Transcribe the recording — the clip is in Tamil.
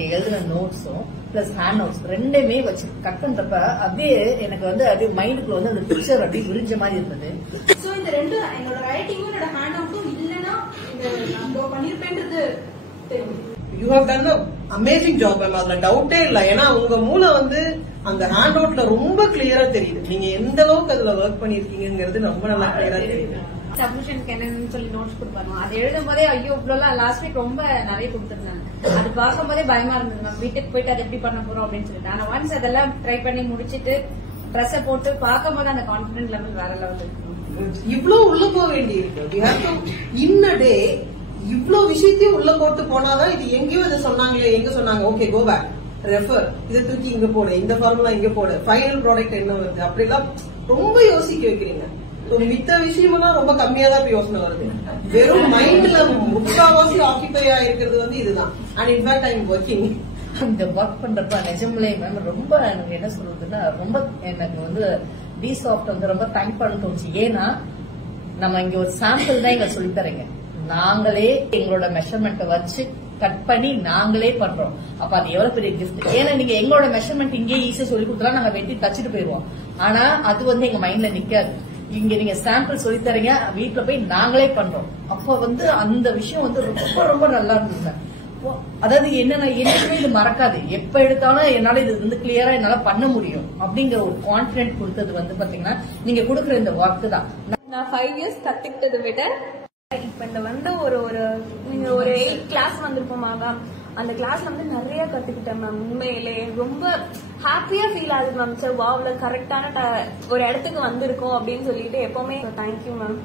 எழுதின நோட்ஸும் பிளஸ் ஹேண்ட் நோட்ஸ் ரெண்டுமே வச்சு கட் பண்றப்ப அப்படியே எனக்கு வந்து அப்படியே மைண்டுக்குள்ள வந்து அந்த பிக்சர் அப்படியே விரிஞ்ச மாதிரி இருந்தது. சோ இந்த ரெண்டு என்னோட ரைட்டிங்கும் என்னோட ஹேண்ட் அவுட்டும் இல்லனா இந்த நம்ம பண்ணிருப்பேன்றது தெரியும். You have done a amazing job ma'am, அதுல டவுட்டே இல்ல. ஏன்னா உங்க மூளை வந்து அந்த ஹேண்ட் அவுட்ல ரொம்ப கிளியரா தெரியுது. நீங்க எந்த அளவுக்கு அதுல ஒர்க் பண்ணிருக்கீங்கிறது ரொம்ப நல்லா கிளியரா தெரியுது. சப்மிஷனுக்கு என்னன்னு சொல்லி நோட்ஸ் கொடுப்பாங்க. அது எழுதும் போதே ஐயோ இவ்வளவு லாஸ்ட் வீக் ரொம்ப நிறைய கொடுத்துருந்தாங்க. அது பார்க்கும் போதே பயமா இருந்தது. நம்ம வீட்டுக்கு போயிட்டு அதை எப்படி பண்ண போறோம் அப்படின்னு சொல்லிட்டு. ஆனா ஒன்ஸ் அதெல்லாம் ட்ரை பண்ணி முடிச்சிட்டு ட்ரெஸ் போட்டு பார்க்கும் போது அந்த கான்பிடன்ட் லெவல் வேற லெவல் இருக்கு. இவ்வளவு உள்ள போக வேண்டி இருக்கு. இன்னடே இவ்வளவு விஷயத்தையும் உள்ள போட்டு போனாதான் இது எங்கேயோ இதை சொன்னாங்களே, எங்க சொன்னாங்க, ஓகே கோ பேக் ரெஃபர், இதை தூக்கி இங்க போடு, இந்த ஃபார்முலா இங்க போடு, ஃபைனல் ப்ராடக்ட் என்ன வருது, அப்படிலாம் ரொம்ப யோசிக்க வைக்கிறீங்க. மித்த விஷயமெல்லாம் ரொம்ப கம்மியா தான் யோசனை வருது. வெறும் மைண்ட்ல முக்காவாசி ஆக்கிபை ஆயிருக்கிறது வந்து இதுதான். And in fact I am working. இந்த ஒர்க் பண்றப்ப நிஜம்லே மேம் ரொம்ப எனக்கு என்ன சொல்றதுன்னா ரொம்ப எனக்கு வந்து பி சாஃப்ட் வந்து ரொம்ப தேங்க்ஃபுல் தோணுச்சு. ஏன்னா நம்ம இங்க ஒரு சாம்பிள் தான் இங்க சொல்லி தரீங்க. நாங்களே எங்களோட மெஷர்மெண்ட்டை வச்சு கட் பண்ணி நாங்களே பண்றோம். அப்ப அது எவ்வளவு பெரிய கிஃப்ட். ஏன்னா நீங்க எங்களோட மெஷர்மெண்ட் இங்கே ஈஸியா சொல்லி கொடுத்தா நாங்க வெட்டி தச்சுட்டு போயிருவோம். ஆனா அது வந்து எங்க மைண்ட்ல நிக்காது. இங்க நீங்க சாம்பிள் சொல்லி தரீங்க, வீட்டுல போய் நாங்களே பண்றோம். அப்ப வந்து அந்த விஷயம் வந்து ரொம்ப ரொம்ப நல்லா இருந்துச்சு. அதாவது என்னன்னா என்னைக்குமே இது மறக்காது. எப்ப எடுத்தாலும் என்னால இது வந்து கிளியரா என்னால பண்ண முடியும் அப்படிங்கிற ஒரு கான்பிடன்ட் கொடுத்தது வந்து பாத்தீங்கன்னா நீங்க கொடுக்குற இந்த ஒர்க் தான். நான் 5 இயர்ஸ் கத்துக்கிட்டதை விட இப்ப இந்த வந்து ஒரு நீங்க ஒரு 8 கிளாஸ் வந்திருப்போமாங்க. அந்த கிளாஸ்ல வந்து நிறைய கத்துக்கிட்டேன் மேம். உண்மையிலே ரொம்ப ஹாப்பியா ஃபீல் ஆகுது மேம். சார் வாவ்ல கரெக்டான ஒரு இடத்துக்கு வந்திருக்கோம் அப்படின்னு சொல்லிட்டு எப்பவுமே தேங்க்யூ மேம்.